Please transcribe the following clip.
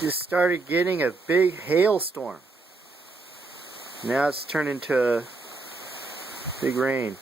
just started getting a big hailstorm. Now it's turned into big rain.